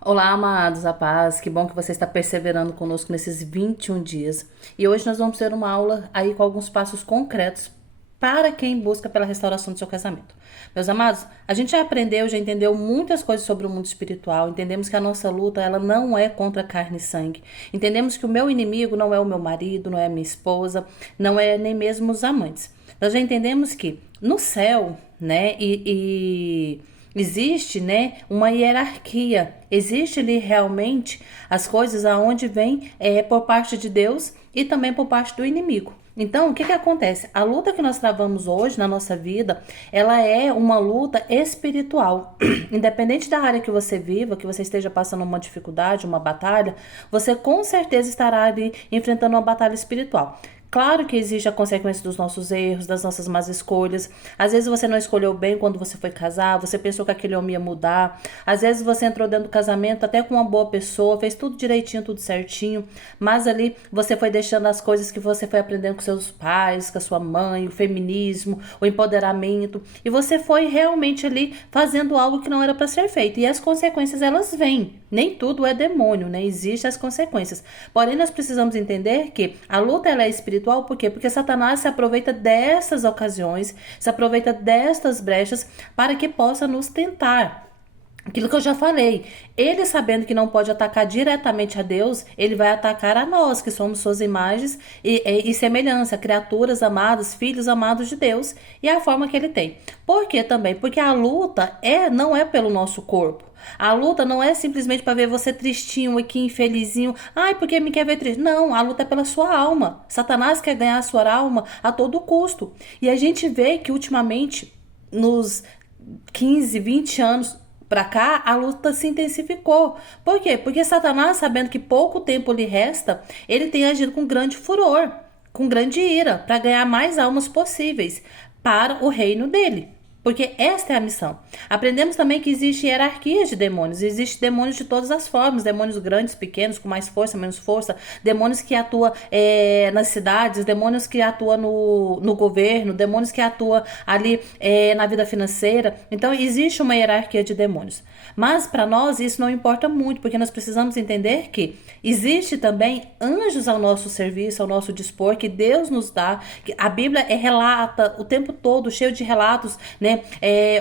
Olá, amados, a paz. Que bom que você está perseverando conosco nesses 21 dias. E hoje nós vamos ter uma aula aí com alguns passos concretos para quem busca pela restauração do seu casamento. Meus amados, a gente já aprendeu, já entendeu muitas coisas sobre o mundo espiritual. Entendemos que a nossa luta, ela não é contra carne e sangue. Entendemos que o meu inimigo não é o meu marido, não é a minha esposa, não é nem mesmo os amantes. Nós já entendemos que no céu, né, existe, né, uma hierarquia. Existe ali realmente as coisas aonde vem por parte de Deus e também por parte do inimigo. Então, o que acontece? A luta que nós travamos hoje na nossa vida, ela é uma luta espiritual. Independente da área que você viva, que você esteja passando uma dificuldade, uma batalha, você com certeza estará ali enfrentando uma batalha espiritual. Claro que existe a consequência dos nossos erros, das nossas más escolhas. Às vezes você não escolheu bem quando você foi casar, você pensou que aquele homem ia mudar. Às vezes você entrou dentro do casamento até com uma boa pessoa, fez tudo direitinho, tudo certinho, mas ali você foi deixando as coisas que você foi aprendendo com seus pais, com a sua mãe, o feminismo, o empoderamento, e você foi realmente ali fazendo algo que não era para ser feito. E as consequências elas vêm. Nem tudo é demônio, né? Existem as consequências. Porém, nós precisamos entender que a luta ela é espiritual, por quê? Porque Satanás se aproveita dessas ocasiões, se aproveita destas brechas para que possa nos tentar. Aquilo que eu já falei, ele sabendo que não pode atacar diretamente a Deus, ele vai atacar a nós, que somos suas imagens e semelhança, criaturas amadas, filhos amados de Deus, e a forma que ele tem. Por quê também? Porque a luta não é pelo nosso corpo. A luta não é simplesmente para ver você tristinho aqui, infelizinho. Ai, porque me quer ver triste. Não, a luta é pela sua alma. Satanás quer ganhar a sua alma a todo custo. E a gente vê que ultimamente, nos 15, 20 anos pra cá, a luta se intensificou. Por quê? Porque Satanás, sabendo que pouco tempo lhe resta, ele tem agido com grande furor, com grande ira, para ganhar mais almas possíveis para o reino dele. Porque esta é a missão. Aprendemos também que existe hierarquias de demônios. Existem demônios de todas as formas. Demônios grandes, pequenos, com mais força, menos força. Demônios que atuam nas cidades. Demônios que atuam no governo. Demônios que atuam ali na vida financeira. Então, existe uma hierarquia de demônios. Mas, para nós, isso não importa muito. Porque nós precisamos entender que existe também anjos ao nosso serviço, ao nosso dispor, que Deus nos dá. Que a Bíblia relata o tempo todo, cheio de relatos, né?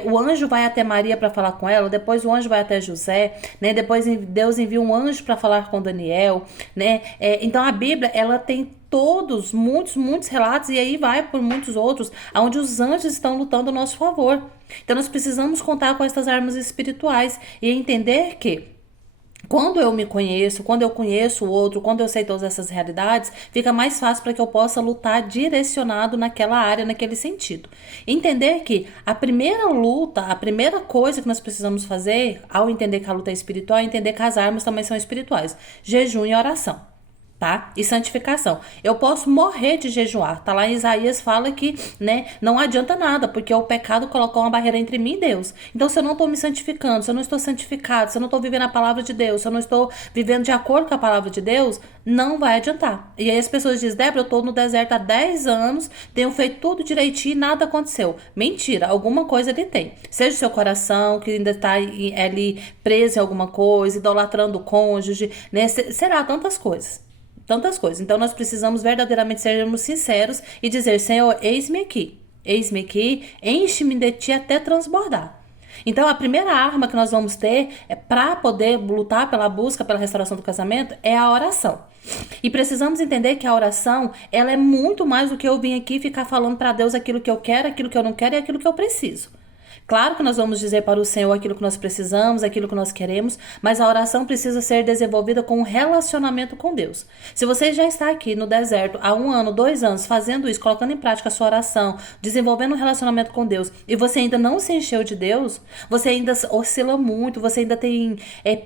O anjo vai até Maria para falar com ela, depois o anjo vai até José, né? Depois Deus envia um anjo para falar com Daniel, né? Então a Bíblia ela tem todos, muitos relatos, e aí vai por muitos outros, onde os anjos estão lutando a nosso favor. Então nós precisamos contar com essas armas espirituais e entender que quando eu me conheço, quando eu conheço o outro, quando eu sei todas essas realidades, fica mais fácil para que eu possa lutar direcionado naquela área, naquele sentido. Entender que a primeira luta, a primeira coisa que nós precisamos fazer ao entender que a luta é espiritual, é entender que as armas também são espirituais. Jejum e oração. Tá? E santificação. Eu posso morrer de jejuar. Tá lá em Isaías fala que, né, não adianta nada, porque o pecado colocou uma barreira entre mim e Deus. Então, se eu não estou me santificando, se eu não estou santificado, se eu não estou vivendo a palavra de Deus, se eu não estou vivendo de acordo com a palavra de Deus, não vai adiantar. E aí as pessoas dizem, Débora, eu estou no deserto há 10 anos, tenho feito tudo direitinho e nada aconteceu. Mentira, alguma coisa ele tem. Seja o seu coração, que ainda está ali preso em alguma coisa, idolatrando o cônjuge, né? Será tantas coisas. Tantas coisas. Então nós precisamos verdadeiramente sermos sinceros e dizer, Senhor, eis-me aqui, enche-me de ti até transbordar. Então a primeira arma que nós vamos ter para poder lutar pela busca, pela restauração do casamento é a oração. E precisamos entender que a oração, ela é muito mais do que eu vim aqui ficar falando para Deus aquilo que eu quero, aquilo que eu não quero e aquilo que eu preciso. Claro que nós vamos dizer para o Senhor aquilo que nós precisamos, aquilo que nós queremos, mas a oração precisa ser desenvolvida com um relacionamento com Deus. Se você já está aqui no deserto há 1 ano, 2 anos, fazendo isso, colocando em prática a sua oração, desenvolvendo um relacionamento com Deus, e você ainda não se encheu de Deus, você ainda oscila muito, você ainda tem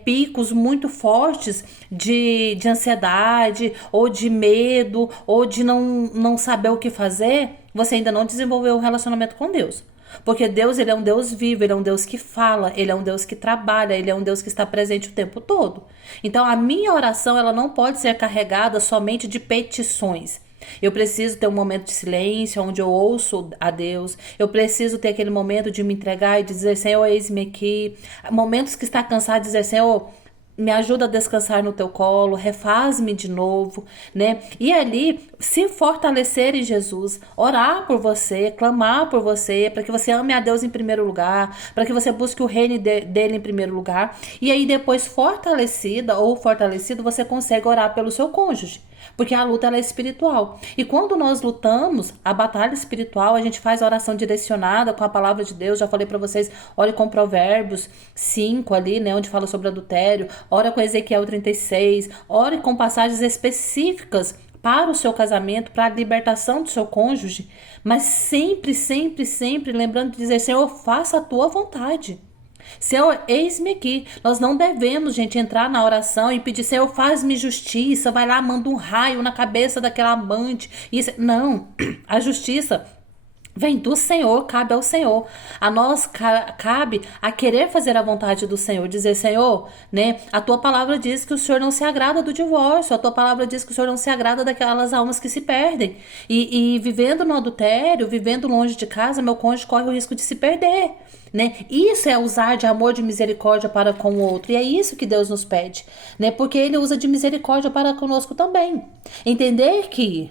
picos muito fortes de ansiedade, ou de medo, ou de não saber o que fazer, você ainda não desenvolveu um relacionamento com Deus. Porque Deus, ele é um Deus vivo, ele é um Deus que fala, ele é um Deus que trabalha, ele é um Deus que está presente o tempo todo. Então, a minha oração, ela não pode ser carregada somente de petições. Eu preciso ter um momento de silêncio, onde eu ouço a Deus. Eu preciso ter aquele momento de me entregar e dizer, Senhor, eis-me aqui. Momentos que está cansado, dizer, Senhor, Me ajuda a descansar no teu colo, refaz-me de novo, né? E ali se fortalecer em Jesus, orar por você, clamar por você, para que você ame a Deus em primeiro lugar, para que você busque o reino dele em primeiro lugar. E aí depois fortalecida ou fortalecido, você consegue orar pelo seu cônjuge. Porque a luta ela é espiritual. E quando nós lutamos a batalha espiritual, a gente faz oração direcionada com a palavra de Deus. Já falei para vocês, ore com Provérbios 5 ali, né, onde fala sobre adultério. Ora com Ezequiel 36. Ore com passagens específicas para o seu casamento, para a libertação do seu cônjuge. Mas sempre, sempre, sempre lembrando de dizer, Senhor, faça a tua vontade. Senhor, eis-me aqui. Nós não devemos, gente, entrar na oração e pedir, Senhor, faz-me justiça. Vai lá, manda um raio na cabeça daquela amante. Isso. Não, a justiça vem do Senhor, cabe ao Senhor. A nós cabe a querer fazer a vontade do Senhor. Dizer, Senhor, né? A tua palavra diz que o Senhor não se agrada do divórcio. A tua palavra diz que o Senhor não se agrada daquelas almas que se perdem. E vivendo no adultério, vivendo longe de casa, meu cônjuge corre o risco de se perder. Né? Isso é usar de amor, de misericórdia para com o outro. E é isso que Deus nos pede. Né? Porque Ele usa de misericórdia para conosco também. Entender que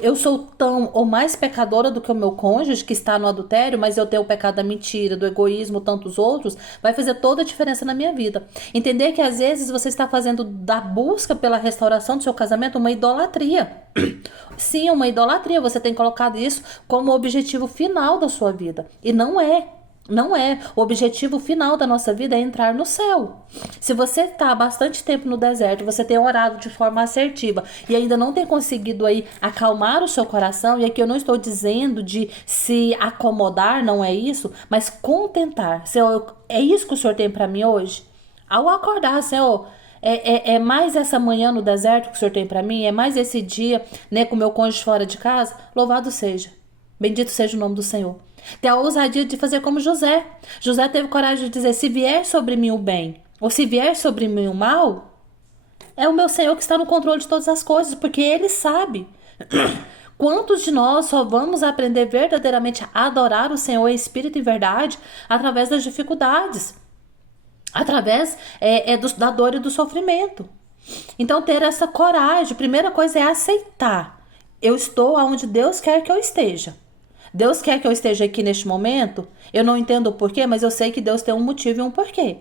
eu sou tão ou mais pecadora do que o meu cônjuge que está no adultério, mas eu tenho o pecado da mentira, do egoísmo, tantos outros, vai fazer toda a diferença na minha vida. Entender que às vezes você está fazendo da busca pela restauração do seu casamento uma idolatria. Sim, uma idolatria. Você tem colocado isso como objetivo final da sua vida. E não é. Não é. O objetivo final da nossa vida é entrar no céu. Se você está há bastante tempo no deserto, você tem orado de forma assertiva e ainda não tem conseguido aí acalmar o seu coração, e aqui eu não estou dizendo de se acomodar, não é isso, mas contentar. Senhor, é isso que o Senhor tem para mim hoje? Ao acordar, Senhor, é mais essa manhã no deserto que o Senhor tem para mim? É mais esse dia, né, com o meu cônjuge fora de casa? Louvado seja. Bendito seja o nome do Senhor. Ter a ousadia de fazer como José. José teve coragem de dizer, se vier sobre mim o bem, ou se vier sobre mim o mal, é o meu Senhor que está no controle de todas as coisas, porque Ele sabe. Quantos de nós só vamos aprender verdadeiramente a adorar o Senhor em espírito e verdade através das dificuldades, através da dor e do sofrimento. Então ter essa coragem, a primeira coisa é aceitar. Eu estou onde Deus quer que eu esteja. Deus quer que eu esteja aqui neste momento. Eu não entendo o porquê, mas eu sei que Deus tem um motivo e um porquê.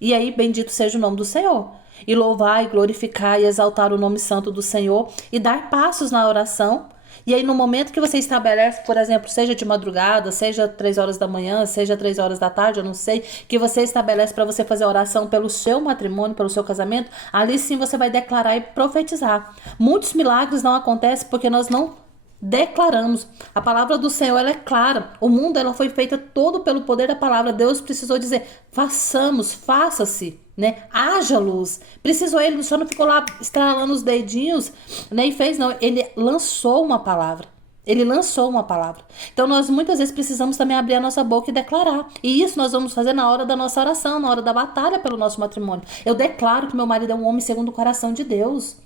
E aí, bendito seja o nome do Senhor. E louvar, e glorificar, e exaltar o nome santo do Senhor. E dar passos na oração. E aí, no momento que você estabelece, por exemplo, seja de madrugada, seja 3 horas da manhã, seja 3 horas da tarde, eu não sei, que você estabelece para você fazer oração pelo seu matrimônio, pelo seu casamento, ali sim você vai declarar e profetizar. Muitos milagres não acontecem porque nós não declaramos. A palavra do Senhor ela é clara. O mundo ela foi feita todo pelo poder da palavra. Deus precisou dizer, façamos, faça-se, né? Haja luz. Precisou ele, só não ficou lá estralando os dedinhos, né? E fez, não. Ele lançou uma palavra. Ele lançou uma palavra. Então nós muitas vezes precisamos também abrir a nossa boca e declarar. E isso nós vamos fazer na hora da nossa oração, na hora da batalha pelo nosso matrimônio. Eu declaro que meu marido é um homem segundo o coração de Deus.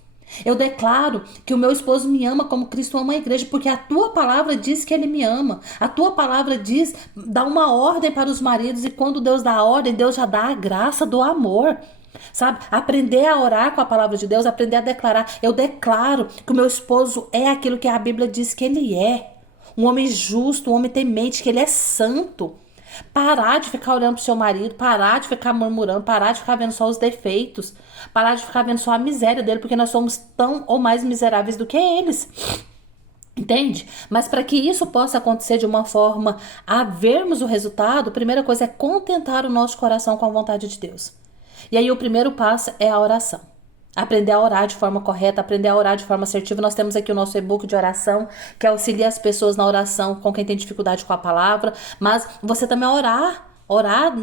Eu declaro que o meu esposo me ama como Cristo ama a igreja, porque a tua palavra diz que ele me ama. A tua palavra diz, dá uma ordem para os maridos, e quando Deus dá a ordem, Deus já dá a graça do amor. Sabe? Aprender a orar com a palavra de Deus, aprender a declarar. Eu declaro que o meu esposo é aquilo que a Bíblia diz que ele é. Um homem justo, um homem temente, que ele é santo. Parar de ficar olhando pro seu marido, parar de ficar murmurando, parar de ficar vendo só os defeitos, parar de ficar vendo só a miséria dele, porque nós somos tão ou mais miseráveis do que eles. Entende? Mas para que isso possa acontecer de uma forma a vermos o resultado, a primeira coisa é contentar o nosso coração com a vontade de Deus. E aí o primeiro passo é a oração. Aprender a orar de forma correta, aprender a orar de forma assertiva. Nós temos aqui o nosso e-book de oração, que auxilia as pessoas na oração com quem tem dificuldade com a palavra. Mas você também orar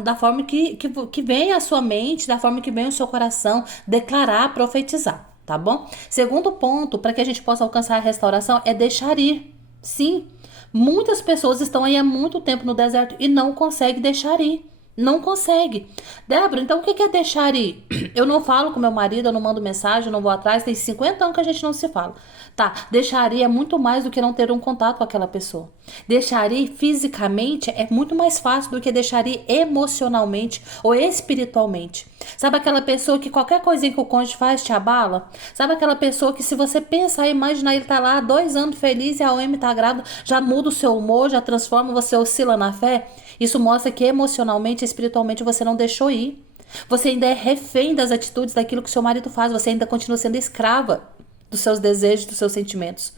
da forma que vem a sua mente, da forma que vem o seu coração, declarar, profetizar, tá bom? Segundo ponto, para que a gente possa alcançar a restauração, é deixar ir. Sim, muitas pessoas estão aí há muito tempo no deserto e não conseguem deixar ir. Não consegue. Débora, então o que é deixar ir? Eu não falo com meu marido, eu não mando mensagem, eu não vou atrás, tem 50 anos que a gente não se fala. Tá, deixar ir é muito mais do que não ter um contato com aquela pessoa. Deixar ir fisicamente é muito mais fácil do que deixar ir emocionalmente ou espiritualmente. Sabe aquela pessoa que qualquer coisinha que o cônjuge faz te abala? Sabe aquela pessoa que se você pensar e imaginar, ele tá lá há 2 anos feliz e a OM tá grávida, já muda o seu humor, já transforma, você oscila na fé? Isso mostra que emocionalmente e espiritualmente você não deixou ir. Você ainda é refém das atitudes daquilo que seu marido faz. Você ainda continua sendo escrava dos seus desejos, dos seus sentimentos.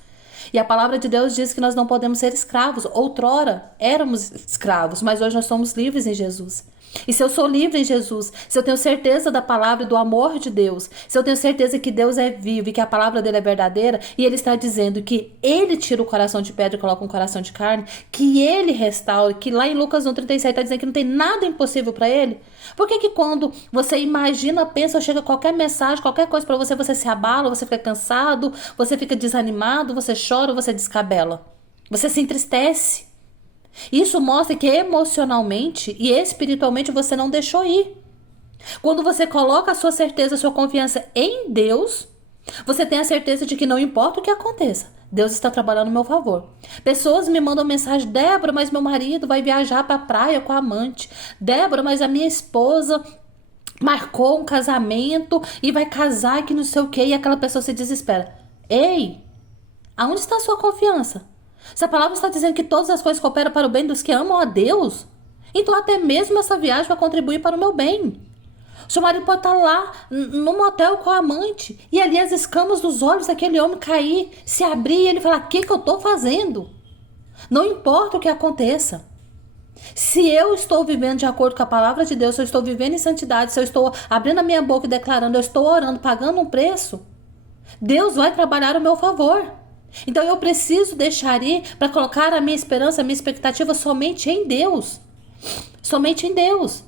E a palavra de Deus diz que nós não podemos ser escravos. Outrora éramos escravos, mas hoje nós somos livres em Jesus. E se eu sou livre em Jesus, se eu tenho certeza da palavra e do amor de Deus, se eu tenho certeza que Deus é vivo e que a palavra dele é verdadeira, e ele está dizendo que ele tira o coração de pedra e coloca um coração de carne, que ele restaura, que lá em Lucas 1,37 está dizendo que não tem nada impossível para ele, por que quando você imagina, pensa, ou chega qualquer mensagem, qualquer coisa para você, você se abala, você fica cansado, você fica desanimado, você chora, você descabela, você se entristece? Isso mostra que emocionalmente e espiritualmente você não deixou ir. Quando você coloca a sua certeza, a sua confiança em Deus, você tem a certeza de que não importa o que aconteça, Deus está trabalhando no meu favor. Pessoas me mandam mensagem: Débora, mas meu marido vai viajar para a praia com a amante. Débora, mas a minha esposa marcou um casamento e vai casar que não sei o que, e aquela pessoa se desespera. Ei, aonde está a sua confiança? Se a palavra está dizendo que todas as coisas cooperam para o bem dos que amam a Deus, então até mesmo essa viagem vai contribuir para o meu bem. O seu marido pode estar lá no motel com a amante e ali as escamas dos olhos daquele homem cair, se abrir e ele falar: o que eu estou fazendo? Não importa o que aconteça. Se eu estou vivendo de acordo com a palavra de Deus, se eu estou vivendo em santidade, se eu estou abrindo a minha boca e declarando, eu estou orando, pagando um preço, Deus vai trabalhar ao meu favor. Então eu preciso deixar ir para colocar a minha esperança, a minha expectativa somente em Deus. Somente em Deus.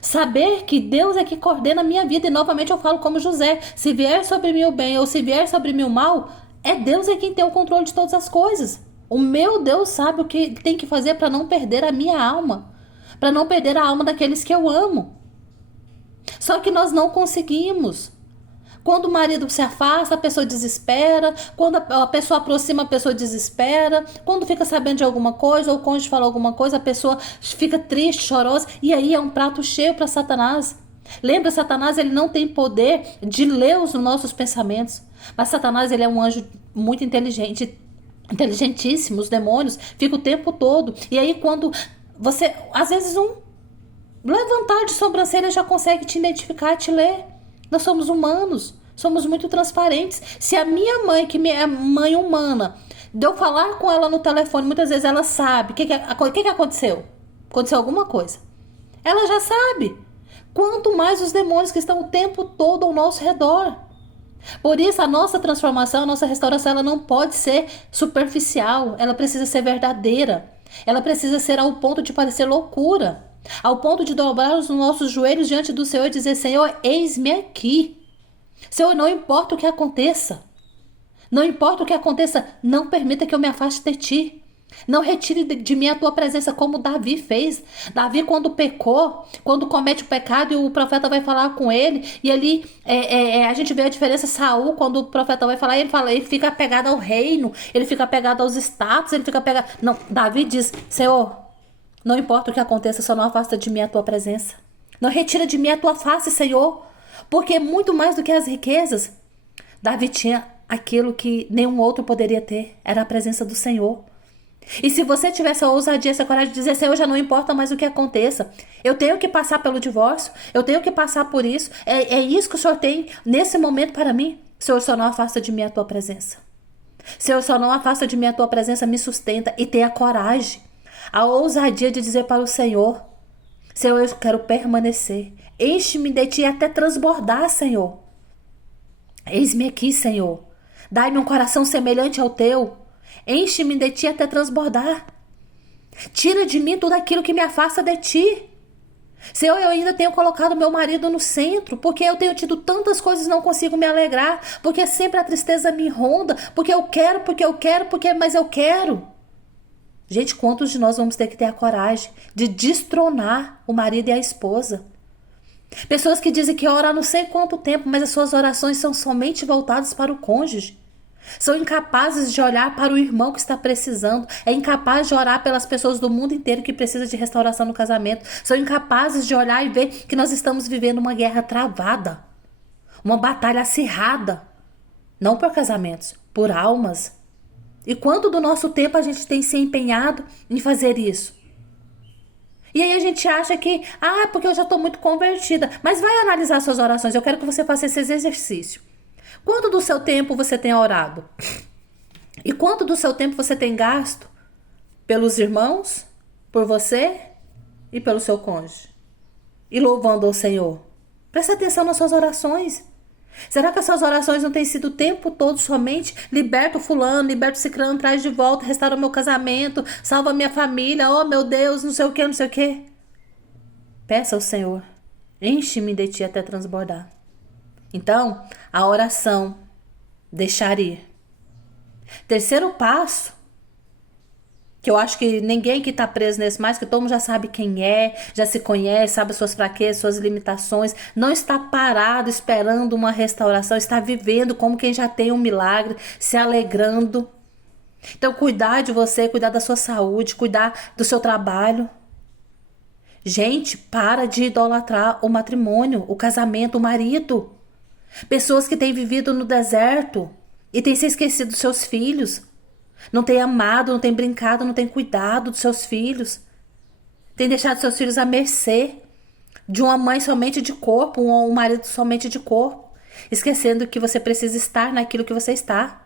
Saber que Deus é que coordena a minha vida. E novamente eu falo como José: se vier sobre mim o bem ou se vier sobre mim o mal, é Deus quem tem o controle de todas as coisas. O meu Deus sabe o que tem que fazer para não perder a minha alma, para não perder a alma daqueles que eu amo. Só que nós não conseguimos. Quando o marido se afasta, a pessoa desespera. Quando a pessoa aproxima, a pessoa desespera. Quando fica sabendo de alguma coisa, ou o cônjuge fala alguma coisa, a pessoa fica triste, chorosa. E aí é um prato cheio para Satanás. Lembra, Satanás ele não tem poder de ler os nossos pensamentos. Mas Satanás ele é um anjo muito inteligente, inteligentíssimo. Os demônios ficam o tempo todo. E aí quando você, às vezes um levantar de sobrancelha já consegue te identificar, te ler. Nós somos humanos, somos muito transparentes. Se a minha mãe, que é mãe humana, de eu falar com ela no telefone, muitas vezes ela sabe o que aconteceu. Aconteceu alguma coisa. Ela já sabe. Quanto mais os demônios que estão o tempo todo ao nosso redor. Por isso a nossa transformação, a nossa restauração, ela não pode ser superficial. Ela precisa ser verdadeira. Ela precisa ser ao ponto de parecer loucura. Ao ponto de dobrar os nossos joelhos diante do Senhor e dizer: Senhor, eis-me aqui. Senhor, não importa o que aconteça. Não importa o que aconteça, não permita que eu me afaste de ti. Não retire de mim a tua presença, como Davi fez. Davi, quando pecou, quando comete o pecado e o profeta vai falar com ele, e ali a gente vê a diferença. Saul, quando o profeta vai falar, ele fica apegado ao reino, ele fica apegado aos status, ele fica apegado. Não, Davi diz: Senhor, não importa o que aconteça, só não afasta de mim a tua presença. Não retira de mim a tua face, Senhor. Porque muito mais do que as riquezas, Davi tinha aquilo que nenhum outro poderia ter. Era a presença do Senhor. E se você tivesse a ousadia, essa coragem de dizer: Senhor, já não importa mais o que aconteça. Eu tenho que passar pelo divórcio. Eu tenho que passar por isso. É isso que o Senhor tem nesse momento para mim. Senhor, só não afasta de mim a tua presença. Senhor, só não afasta de mim a tua presença. Me sustenta e tenha coragem. A ousadia de dizer para o Senhor: Senhor, eu quero permanecer. Enche-me de ti até transbordar, Senhor. Eis-me aqui, Senhor. Dai-me um coração semelhante ao teu. Enche-me de ti até transbordar. Tira de mim tudo aquilo que me afasta de ti. Senhor, eu ainda tenho colocado meu marido no centro, porque eu tenho tido tantas coisas e não consigo me alegrar, porque sempre a tristeza me ronda, porque eu quero, mas eu quero. Gente, quantos de nós vamos ter que ter a coragem de destronar o marido e a esposa? Pessoas que dizem que oram há não sei quanto tempo, mas as suas orações são somente voltadas para o cônjuge. São incapazes de olhar para o irmão que está precisando. É incapaz de orar pelas pessoas do mundo inteiro que precisam de restauração no casamento. São incapazes de olhar e ver que nós estamos vivendo uma guerra travada. Uma batalha acirrada. Não por casamentos, por almas. E quanto do nosso tempo a gente tem se empenhado em fazer isso? E aí a gente acha que, porque eu já estou muito convertida. Mas vai analisar suas orações. Eu quero que você faça esse exercício. Quanto do seu tempo você tem orado? E quanto do seu tempo você tem gasto pelos irmãos, por você e pelo seu cônjuge? E louvando ao Senhor. Presta atenção nas suas orações. Será que as suas orações não têm sido o tempo todo somente liberta o fulano, liberta o ciclano, traz de volta, restaura o meu casamento, salva a minha família, oh meu Deus, não sei o que, não sei o que. Peça ao Senhor, enche-me de ti até transbordar. Então, a oração, deixar ir. Terceiro passo, que eu acho que ninguém que está preso nesse mais, que todo mundo já sabe quem é, já se conhece, sabe as suas fraquezas, suas limitações, não está parado esperando uma restauração, está vivendo como quem já tem um milagre, se alegrando. Então, cuidar de você, cuidar da sua saúde, cuidar do seu trabalho. Gente, para de idolatrar o matrimônio, o casamento, o marido. Pessoas que têm vivido no deserto e têm se esquecido dos seus filhos. Não tem amado, não tem brincado, não tem cuidado dos seus filhos. Tem deixado seus filhos à mercê de uma mãe somente de corpo, um marido somente de corpo. Esquecendo que você precisa estar naquilo que você está.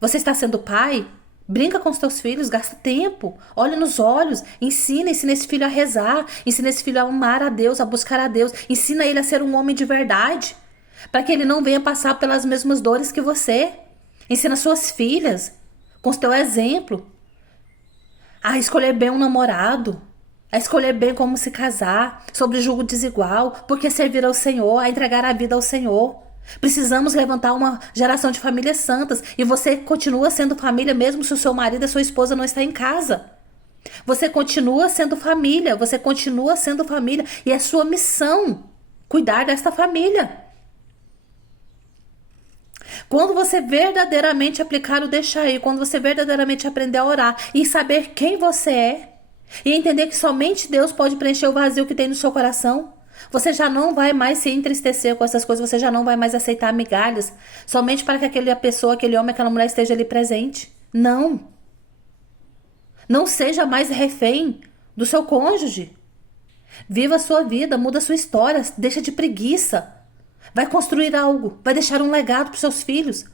Você está sendo pai? Brinca com os teus filhos, gasta tempo. Olha nos olhos, ensina esse filho a rezar. Ensina esse filho a amar a Deus, a buscar a Deus. Ensina ele a ser um homem de verdade. Para que ele não venha passar pelas mesmas dores que você. Ensina suas filhas, com o teu exemplo, a escolher bem um namorado, a escolher bem como se casar, sobre julgo desigual, porque servir ao Senhor, a entregar a vida ao Senhor. Precisamos levantar uma geração de famílias santas. E você continua sendo família mesmo se o seu marido e a sua esposa não estão em casa. Você continua sendo família, você continua sendo família. E é sua missão cuidar desta família. Quando você verdadeiramente aplicar o deixar ir, quando você verdadeiramente aprender a orar e saber quem você é, e entender que somente Deus pode preencher o vazio que tem no seu coração, você já não vai mais se entristecer com essas coisas, você já não vai mais aceitar migalhas, somente para que aquela pessoa, aquele homem, aquela mulher esteja ali presente. Não. Não seja mais refém do seu cônjuge. Viva a sua vida, muda a sua história, deixa de preguiça. Vai construir algo, vai deixar um legado para os seus filhos.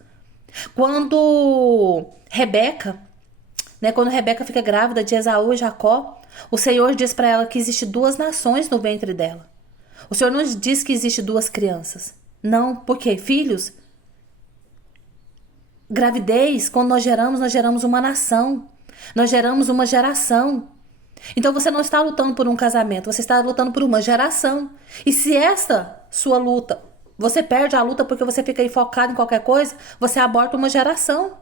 Quando Rebeca fica grávida de Esaú e Jacó, o Senhor diz para ela que existe 2 nações no ventre dela. O Senhor não diz que existe 2 crianças. Não, porque filhos, gravidez, quando nós geramos uma nação. Nós geramos uma geração. Então você não está lutando por um casamento, você está lutando por uma geração. E se esta sua luta, você perde a luta porque você fica aí focado em qualquer coisa, você aborta uma geração.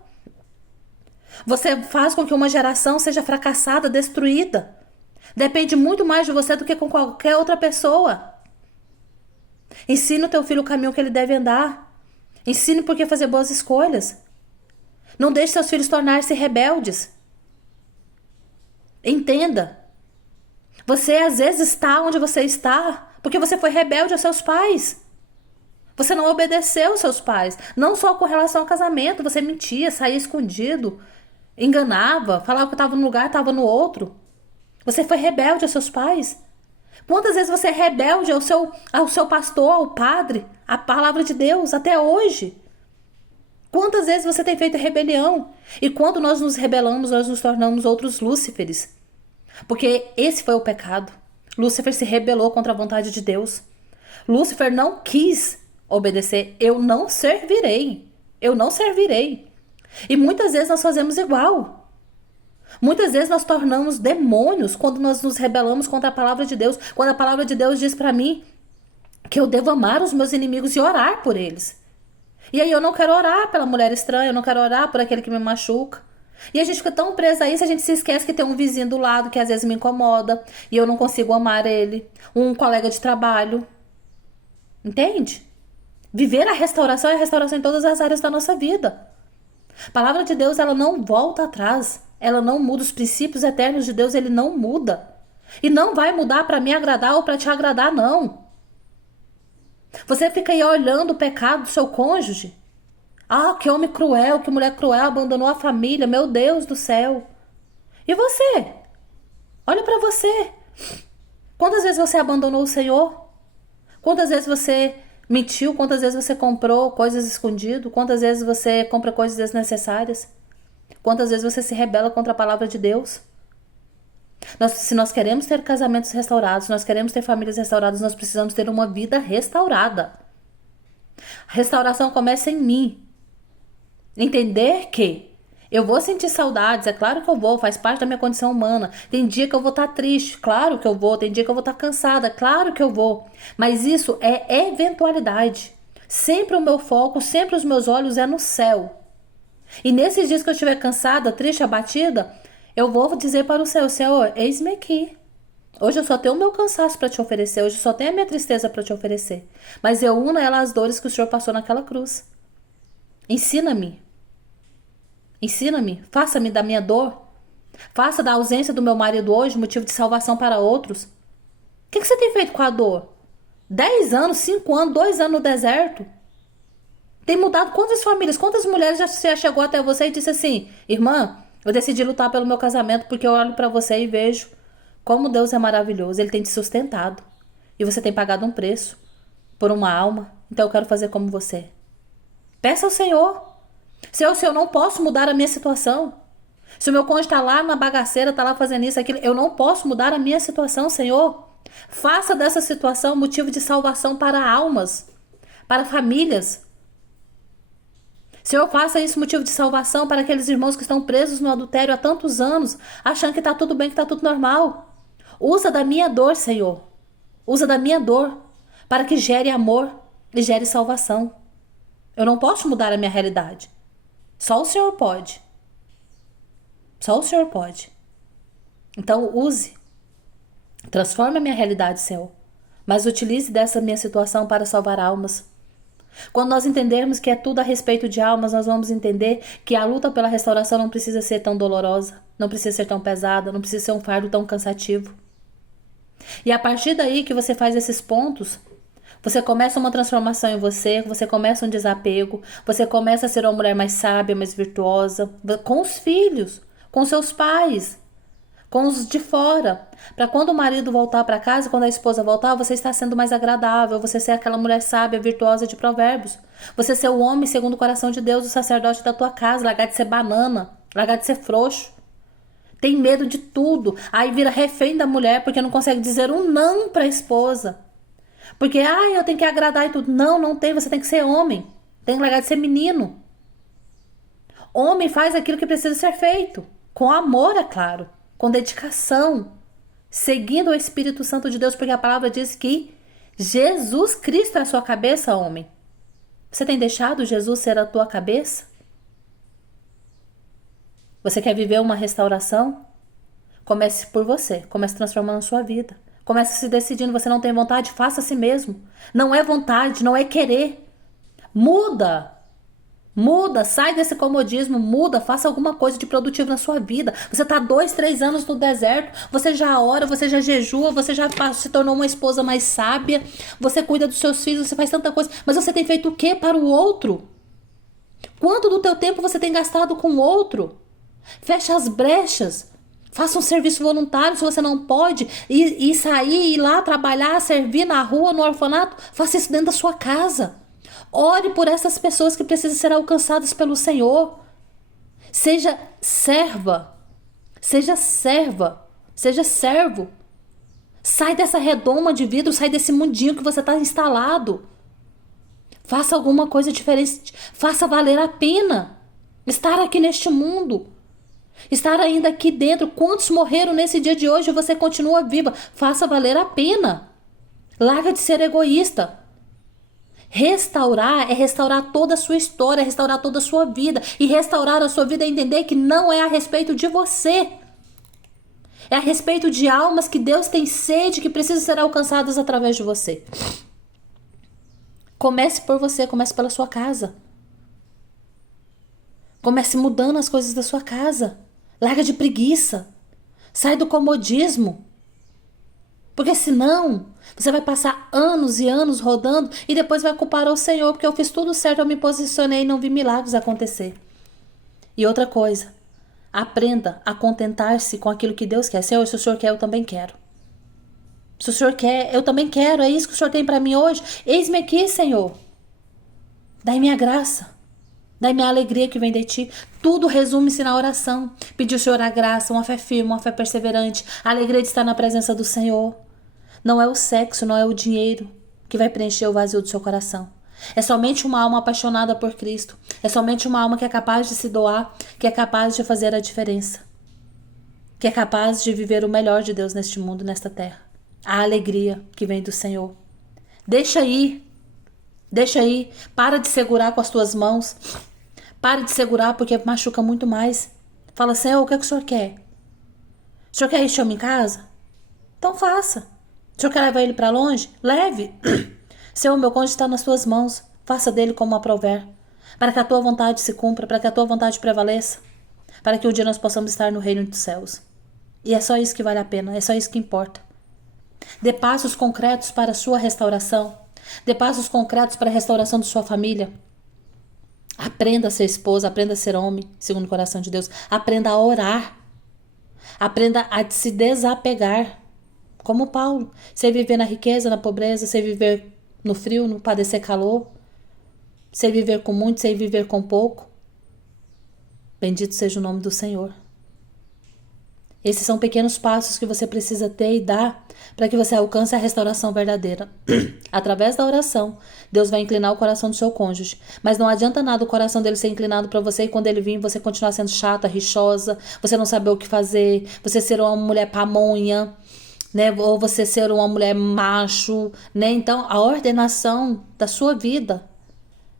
Você faz com que uma geração seja fracassada, destruída. Depende muito mais de você do que com qualquer outra pessoa. Ensine o teu filho o caminho que ele deve andar. Ensine por que fazer boas escolhas. Não deixe seus filhos tornar-se rebeldes. Entenda. Você às vezes está onde você está porque você foi rebelde aos seus pais. Você não obedeceu aos seus pais. Não só com relação ao casamento. Você mentia, saía escondido, enganava, falava que estava num lugar, estava no outro. Você foi rebelde aos seus pais. Quantas vezes você é rebelde ao seu pastor, ao padre, à palavra de Deus, até hoje? Quantas vezes você tem feito rebelião? E quando nós nos rebelamos, nós nos tornamos outros Lúciferes. Porque esse foi o pecado. Lúcifer se rebelou contra a vontade de Deus. Lúcifer não quis obedecer. Eu não servirei. Eu não servirei. E muitas vezes nós fazemos igual. Muitas vezes nós tornamos demônios quando nós nos rebelamos contra a palavra de Deus. Quando a palavra de Deus diz para mim que eu devo amar os meus inimigos e orar por eles. E aí eu não quero orar pela mulher estranha, eu não quero orar por aquele que me machuca. E a gente fica tão preso a isso, a gente se esquece que tem um vizinho do lado que às vezes me incomoda e eu não consigo amar ele. Um colega de trabalho. Entende? Viver a restauração é a restauração em todas as áreas da nossa vida. A palavra de Deus, ela não volta atrás. Ela não muda. Os princípios eternos de Deus, ele não muda. E não vai mudar para me agradar ou para te agradar, não. Você fica aí olhando o pecado do seu cônjuge. Ah, que homem cruel, que mulher cruel, abandonou a família. Meu Deus do céu. E você? Olha para você. Quantas vezes você abandonou o Senhor? Quantas vezes você mentiu? Quantas vezes você comprou coisas escondidas? Quantas vezes você compra coisas desnecessárias? Quantas vezes você se rebela contra a palavra de Deus? Se nós queremos ter casamentos restaurados, se nós queremos ter famílias restauradas, nós precisamos ter uma vida restaurada. A restauração começa em mim. Entender que eu vou sentir saudades, é claro que eu vou, faz parte da minha condição humana. Tem dia que eu vou estar triste, claro que eu vou. Tem dia que eu vou estar cansada, claro que eu vou. Mas isso é eventualidade. Sempre o meu foco, sempre os meus olhos é no céu. E nesses dias que eu estiver cansada, triste, abatida, eu vou dizer para o céu: Senhor, eis-me aqui. Hoje eu só tenho o meu cansaço para te oferecer, hoje eu só tenho a minha tristeza para te oferecer. Mas eu uno ela às dores que o Senhor passou naquela cruz. Ensina-me. Ensina-me, faça-me da minha dor. Faça da ausência do meu marido hoje motivo de salvação para outros. O que você tem feito com a dor? 10 anos, 5 anos, 2 anos no deserto? Tem mudado quantas famílias, quantas mulheres já chegou até você e disse assim: irmã, eu decidi lutar pelo meu casamento porque eu olho para você e vejo como Deus é maravilhoso. Ele tem te sustentado. E você tem pagado um preço por uma alma. Então eu quero fazer como você. Peça ao Senhor. Se eu não posso mudar a minha situação. Se o meu cônjuge está lá na bagaceira, está lá fazendo isso, aquilo, eu não posso mudar a minha situação, Senhor. Faça dessa situação motivo de salvação para almas, para famílias. Senhor, faça isso motivo de salvação para aqueles irmãos que estão presos no adultério há tantos anos, achando que está tudo bem, que está tudo normal. Usa da minha dor, Senhor. Usa da minha dor para que gere amor e gere salvação. Eu não posso mudar a minha realidade. Só o Senhor pode. Só o Senhor pode. Então use. Transforme a minha realidade, Senhor. Mas utilize dessa minha situação para salvar almas. Quando nós entendermos que é tudo a respeito de almas, nós vamos entender que a luta pela restauração não precisa ser tão dolorosa, não precisa ser tão pesada, não precisa ser um fardo tão cansativo. E a partir daí que você faz esses pontos, você começa uma transformação em você começa um desapego, você começa a ser uma mulher mais sábia, mais virtuosa, com os filhos, com seus pais, com os de fora. Para quando o marido voltar para casa, quando a esposa voltar, você está sendo mais agradável, você ser aquela mulher sábia, virtuosa de provérbios. Você ser o homem segundo o coração de Deus, o sacerdote da tua casa, largar de ser banana, largar de ser frouxo. Tem medo de tudo, aí vira refém da mulher porque não consegue dizer um não para a esposa. Porque, eu tenho que agradar e tudo. Não, não tem, você tem que ser homem. Tem que largar de ser menino. Homem faz aquilo que precisa ser feito. Com amor, é claro. Com dedicação. Seguindo o Espírito Santo de Deus, porque a palavra diz que Jesus Cristo é a sua cabeça, homem. Você tem deixado Jesus ser a tua cabeça? Você quer viver uma restauração? Comece por você. Comece transformando a sua vida. Comece se decidindo. Você não tem vontade? Faça a si mesmo. Não é vontade, não é querer. Muda. Muda, sai desse comodismo, muda, faça alguma coisa de produtivo na sua vida. Você está 2, 3 anos no deserto, você já ora, você já jejua, você já se tornou uma esposa mais sábia, você cuida dos seus filhos, você faz tanta coisa, mas você tem feito o que para o outro? Quanto do teu tempo você tem gastado com o outro? Feche as brechas. Faça um serviço voluntário se você não pode. E sair, ir lá trabalhar, servir na rua, no orfanato. Faça isso dentro da sua casa. Ore por essas pessoas que precisam ser alcançadas pelo Senhor. Seja serva. Seja serva. Seja servo. Sai dessa redoma de vidro, sai desse mundinho que você está instalado. Faça alguma coisa diferente. Faça valer a pena estar aqui neste mundo. Estar ainda aqui dentro. Quantos morreram nesse dia de hoje e você continua viva? Faça valer a pena. Larga de ser egoísta. Restaurar é restaurar toda a sua história, restaurar toda a sua vida. E restaurar a sua vida é entender que não é a respeito de você. É a respeito de almas que Deus tem sede, que precisam ser alcançadas através de você. Comece por você, comece pela sua casa. Comece mudando as coisas da sua casa. Larga de preguiça. Sai do comodismo. Porque senão, você vai passar anos e anos rodando e depois vai culpar o Senhor, porque eu fiz tudo certo, eu me posicionei e não vi milagres acontecer. E outra coisa, aprenda a contentar-se com aquilo que Deus quer. Senhor, se o Senhor quer, eu também quero. Se o Senhor quer, eu também quero. É isso que o Senhor tem para mim hoje. Eis-me aqui, Senhor. Dai minha graça. Dai minha alegria que vem de ti. Tudo resume-se na oração. Pedir ao Senhor a graça, uma fé firme, uma fé perseverante. A alegria de estar na presença do Senhor. Não é o sexo, não é o dinheiro que vai preencher o vazio do seu coração. É somente uma alma apaixonada por Cristo. É somente uma alma que é capaz de se doar, que é capaz de fazer a diferença. Que é capaz de viver o melhor de Deus neste mundo, nesta terra. A alegria que vem do Senhor. Deixa ir. Deixa ir. Para de segurar com as tuas mãos. Para de segurar porque machuca muito mais. Fala, Senhor, o que é que o Senhor quer? O Senhor quer este homem em casa? Então faça. O Senhor quer levar ele para longe? Leve. Senhor, meu cônjuge está nas tuas mãos. Faça dele como aprouver. Para que a tua vontade se cumpra, para que a tua vontade prevaleça. Para que um dia nós possamos estar no reino dos céus. E é só isso que vale a pena, é só isso que importa. Dê passos concretos para a sua restauração. Dê passos concretos para a restauração de sua família. Aprenda a ser esposa, aprenda a ser homem, segundo o coração de Deus. Aprenda a orar. Aprenda a se desapegar. Como Paulo, sei viver na riqueza, na pobreza, sei viver no frio, no padecer calor, sei viver com muito, sei viver com pouco. Bendito seja o nome do Senhor. Esses são pequenos passos que você precisa ter e dar para que você alcance a restauração verdadeira. Através da oração, Deus vai inclinar o coração do seu cônjuge. Mas não adianta nada o coração dele ser inclinado para você e quando ele vir você continuar sendo chata, rixosa, você não saber o que fazer, você ser uma mulher pamonha, né? Ou você ser uma mulher macho, né? Então, a ordenação da sua vida,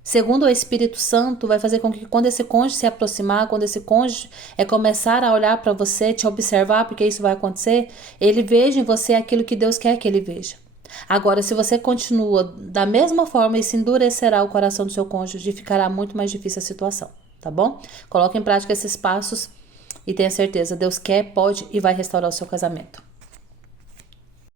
segundo o Espírito Santo, vai fazer com que quando esse cônjuge se aproximar, quando esse cônjuge começar a olhar para você, te observar, porque isso vai acontecer, ele veja em você aquilo que Deus quer que ele veja. Agora, se você continua da mesma forma, isso endurecerá o coração do seu cônjuge e ficará muito mais difícil a situação, tá bom? Coloque em prática esses passos e tenha certeza, Deus quer, pode e vai restaurar o seu casamento.